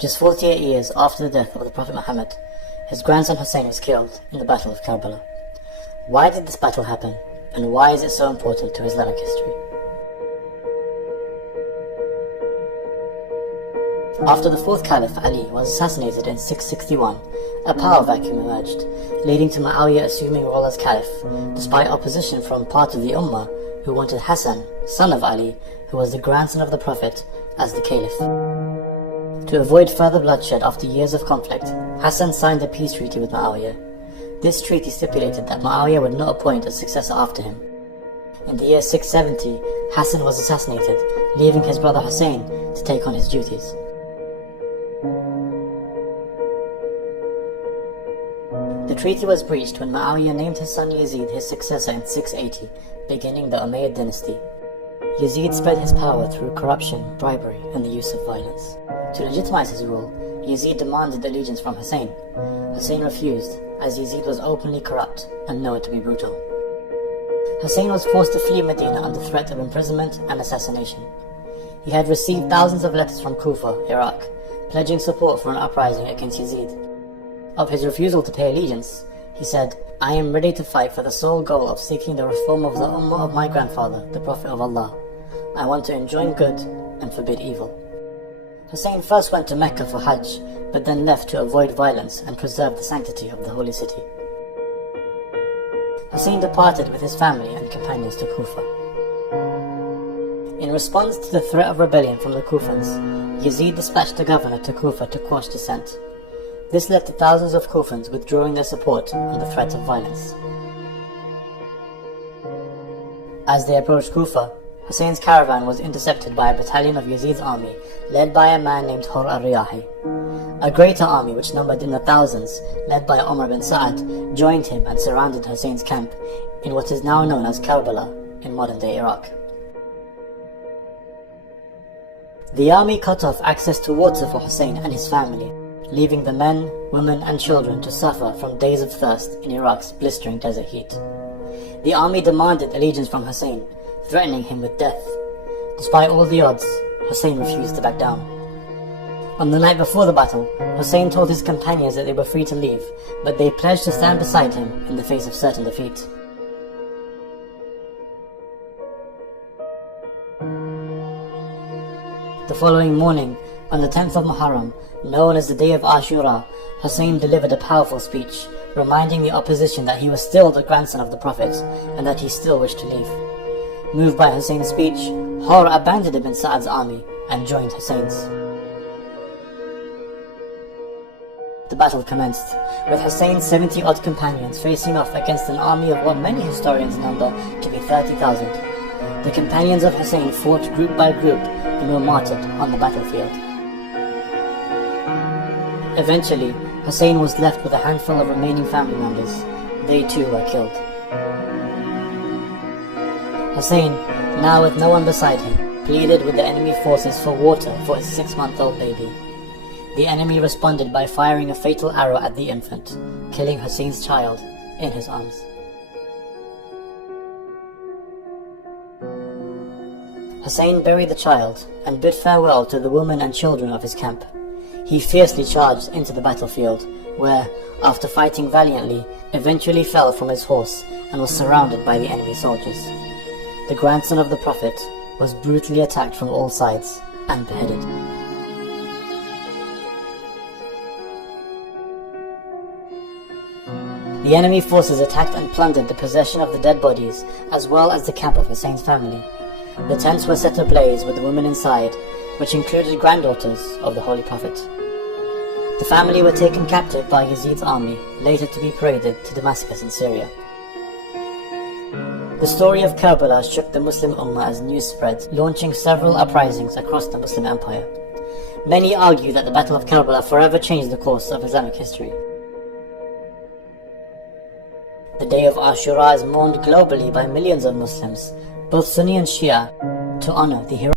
Just 48 years after the death of the Prophet Muhammad, his grandson Hussain was killed in the Battle of Karbala. Why did this battle happen, and why is it so important to Islamic history? After the fourth caliph Ali was assassinated in 661, a power vacuum emerged, leading to Muayyad assuming role as caliph, despite opposition from part of the Ummah who wanted Hassan, son of Ali, who was the grandson of the Prophet, as the caliph. To avoid further bloodshed after years of conflict, Hassan signed a peace treaty with Muayyad. This treaty stipulated that Muayyad would not appoint a successor after him. In the year 670, Hassan was assassinated, leaving his brother Hussain to take on his duties. The treaty was breached when Muayyad named his son Yazid his successor in 680, beginning the Umayyad dynasty. Yazid spread his power through corruption, bribery, and the use of violence. To legitimize his rule, Yazid demanded allegiance from Hussain. Hussain refused, as Yazid was openly corrupt and known to be brutal. Hussain was forced to flee Medina under threat of imprisonment and assassination. He had received thousands of letters from Kufa, Iraq, pledging support for an uprising against Yazid. Of his refusal to pay allegiance, he said, "I am ready to fight for the sole goal of seeking the reform of the Ummah of my grandfather, the Prophet of Allah. I want to enjoin good and forbid evil." Hussain first went to Mecca for Hajj, but then left to avoid violence and preserve the sanctity of the holy city. Hussain departed with his family and companions to Kufa. In response to the threat of rebellion from the Kufans, Yazid dispatched the governor to Kufa to quash dissent. This led to thousands of Kufans withdrawing their support under threat of violence. As they approached Kufa, Hussein's caravan was intercepted by a battalion of Yazid's army, led by a man named Hur al-Riyahi. A greater army, which numbered in the thousands, led by Umar bin Sa'ad, joined him and surrounded Hussein's camp in what is now known as Karbala in modern-day Iraq. The army cut off access to water for Hussain and his family, leaving the men, women and children to suffer from days of thirst in Iraq's blistering desert heat. The army demanded allegiance from Hussain, threatening him with death. Despite all the odds, Hussain refused to back down. On the night before the battle, Hussain told his companions that they were free to leave, but they pledged to stand beside him in the face of certain defeat. The following morning, on the 10th of Muharram, known as the day of Ashura, Hussain delivered a powerful speech, reminding the opposition that he was still the grandson of the Prophet and that he still wished to leave. Moved by Hussain's speech, Hur abandoned Ibn Sa'ad's army and joined Hussain's. The battle commenced, with Hussein's 70-odd companions facing off against an army of what many historians number to be 30,000. The companions of Hussain fought group by group and were martyred on the battlefield. Eventually, Hussain was left with a handful of remaining family members. They too were killed. Hussain, now with no one beside him, pleaded with the enemy forces for water for his 6-month-old baby. The enemy responded by firing a fatal arrow at the infant, killing Hussein's child in his arms. Hussain buried the child and bid farewell to the women and children of his camp. He fiercely charged into the battlefield, where, after fighting valiantly, eventually fell from his horse and was surrounded by the enemy soldiers. The grandson of the Prophet was brutally attacked from all sides and beheaded. The enemy forces attacked and plundered the possession of the dead bodies, as well as the camp of Hussein's family. The tents were set ablaze with the women inside, which included granddaughters of the Holy Prophet. The family were taken captive by Yazid's army, later to be paraded to Damascus in Syria. The story of Karbala shook the Muslim Ummah as news spread, launching several uprisings across the Muslim Empire. Many argue that the Battle of Karbala forever changed the course of Islamic history. The day of Ashura is mourned globally by millions of Muslims, both Sunni and Shia, to honor the hero